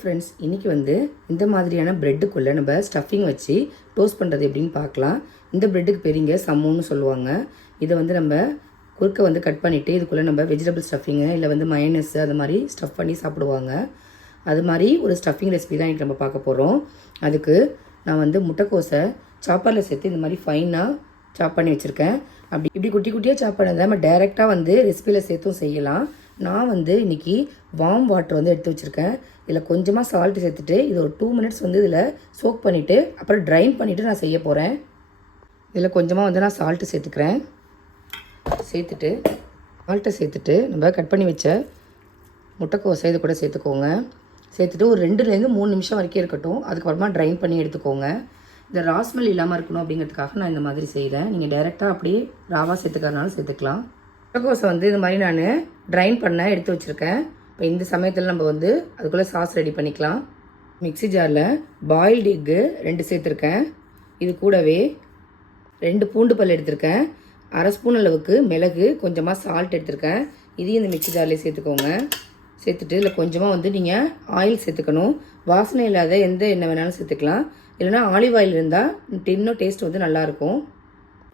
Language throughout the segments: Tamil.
ஃப்ரெண்ட்ஸ், இன்றைக்கி வந்து இந்த மாதிரியான ப்ரெட்டுக்குள்ளே நம்ம ஸ்டஃபிங் வச்சு டோஸ்ட் பண்ணுறது எப்படின்னு பார்க்கலாம். இந்த ப்ரெட்டுக்கு பெரியங்க சம்மோன்னு சொல்லுவாங்க. இதை வந்து நம்ம குறுக்க வந்து கட் பண்ணிவிட்டு இதுக்குள்ளே நம்ம வெஜிடபிள் ஸ்டஃபிங்கு இல்லை வந்து மயனஸ் அது மாதிரி ஸ்டஃப் பண்ணி சாப்பிடுவாங்க. அது மாதிரி ஒரு ஸ்டஃபிங் ரெசிபி தான் இன்றைக்கி நம்ம பார்க்க போகிறோம். அதுக்கு நான் வந்து முட்டைக்கோஸை சாப்பரில் சேர்த்து இந்த மாதிரி ஃபைனாக சாப் பண்ணி வச்சுருக்கேன். இப்படி குட்டி குட்டியாக சாப் பண்ணதை நம்ம டைரெக்டாக வந்து ரெசிபியில் சேர்த்தும் செய்யலாம். நான் வந்து இன்றைக்கி வார்ம் வாட்டர் வந்து எடுத்து வச்சுருக்கேன். இதில் கொஞ்சமாக சால்ட்டு சேர்த்துட்டு இது ஒரு 2 மினிட்ஸ் வந்து இதில் சோக் பண்ணிவிட்டு அப்புறம் ட்ரைன் பண்ணிவிட்டு நான் செய்ய போகிறேன். இதில் கொஞ்சமாக வந்து நான் சால்ட்டு சேர்த்துக்கிறேன். சால்ட்டை சேர்த்துட்டு நம்ம கட் பண்ணி வச்ச முட்டைக்கோஸை இது கூட சேர்த்துக்கோங்க. சேர்த்துட்டு ஒரு 2லேருந்து 3 நிமிஷம் வரைக்கும் இருக்கட்டும். அதுக்கப்புறமா ட்ரைன் பண்ணி எடுத்துக்கோங்க. இந்த ராஸ்மெல் இல்லாமல் இருக்கணும் அப்படிங்கிறதுக்காக நான் இந்த மாதிரி செய்கிறேன். நீங்கள் டைரெக்டாக அப்படியே ராவாக சேர்த்துக்கிறதுனால சேர்த்துக்கலாம். முட்டைக்கோஸை வந்து இது மாதிரி நான் ட்ரைன் பண்ண எடுத்து வச்சுருக்கேன். இப்போ இந்த சமயத்தில் நம்ம வந்து அதுக்குள்ளே சாஸ் ரெடி பண்ணிக்கலாம். மிக்ஸி ஜாரில் பாயில்டு எக்கு 2 சேர்த்துருக்கேன். இது கூடவே 2 பூண்டு பல் எடுத்திருக்கேன். 1/2 ஸ்பூன் அளவுக்கு மிளகு, கொஞ்சமாக சால்ட் எடுத்திருக்கேன். இதையும் இந்த மிக்ஸி ஜார்லேயே சேர்த்துக்கோங்க. சேர்த்துட்டு இதில் கொஞ்சமாக வந்து நீங்கள் ஆயில் சேர்த்துக்கணும். வாசனை இல்லாத எந்த எண்ணெய் வேணாலும் சேர்த்துக்கலாம். இல்லைனா ஆலிவ் ஆயில் இருந்தால் இன்னும் டேஸ்ட் வந்து நல்லாயிருக்கும்.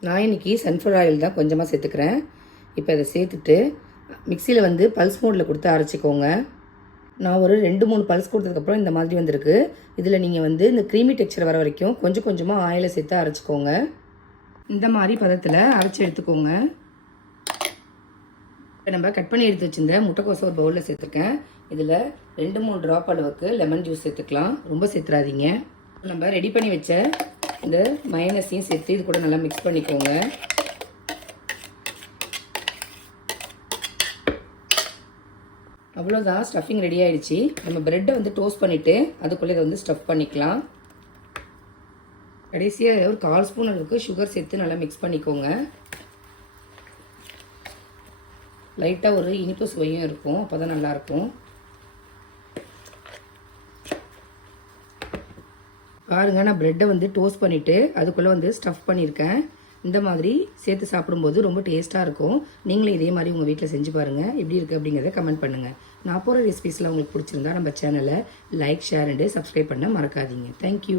நான் இன்றைக்கி சன்ஃப்ளவர் ஆயில் தான் கொஞ்சமாக சேர்த்துக்கிறேன். இப்போ இதை சேர்த்துட்டு மிக்சியில் வந்து பல்ஸ் மோடில் கொடுத்து அரைச்சிக்கோங்க. நான் ஒரு 2-3 பல்ஸ் கொடுத்ததுக்கப்புறம் இந்த மாதிரி வந்திருக்கு. இதில் நீங்கள் வந்து இந்த க்ரீமி டெக்ஸ்சர் வர வரைக்கும் கொஞ்சம் கொஞ்சமாக ஆயிலை சேர்த்து அரைச்சிக்கோங்க. இந்த மாதிரி பதத்தில் அரைச்சி எடுத்துக்கோங்க. இப்போ நம்ம கட் பண்ணி எடுத்து வச்சுருந்த முட்டைக்கோஸை ஒரு பவுலில் சேர்த்துருக்கேன். இதில் 2-3 ட்ராப் அளவுக்கு லெமன் ஜூஸ் சேர்த்துக்கலாம். ரொம்ப சேர்த்துறாதீங்க. நம்ம ரெடி பண்ணி வச்ச இந்த மயனஸையும் சேர்த்து இது கூட நல்லா மிக்ஸ் பண்ணிக்கோங்க. அவ்வளோதான், ஸ்டஃபிங் ரெடி ஆகிடுச்சு. நம்ம ப்ரெட்டை வந்து டோஸ்ட் பண்ணிவிட்டு அதுக்குள்ளே இதை வந்து ஸ்டஃப் பண்ணிக்கலாம். கடைசியாக ஒரு 1/4 ஸ்பூன் அளவுக்கு சுகர் சேர்த்து நல்லா மிக்ஸ் பண்ணிக்கோங்க. லைட்டாக ஒரு இனிப்பு சுவையும் இருக்கும், அப்போ தான் நல்லாயிருக்கும். பாருங்கள், நான் ப்ரெட்டை வந்து டோஸ்ட் பண்ணிவிட்டு அதுக்குள்ளே வந்து ஸ்டஃப் பண்ணியிருக்கேன். இந்த மாதிரி சேர்த்து சாப்பிடும்போது ரொம்ப டேஸ்ட்டாக இருக்கும். நீங்களும் இதே மாதிரி உங்கள் வீட்டில் செஞ்சு பாருங்கள். எப்படி இருக்குது அப்படிங்கிறத கமெண்ட் பண்ணுங்கள். நான் போகிற ரெசிபீஸில் உங்களுக்கு பிடிச்சிருந்தா நம்ம சேனலை லைக், ஷேர் அண்டு சப்ஸ்கிரைப் பண்ண மறக்காதீங்க. தேங்க்யூ.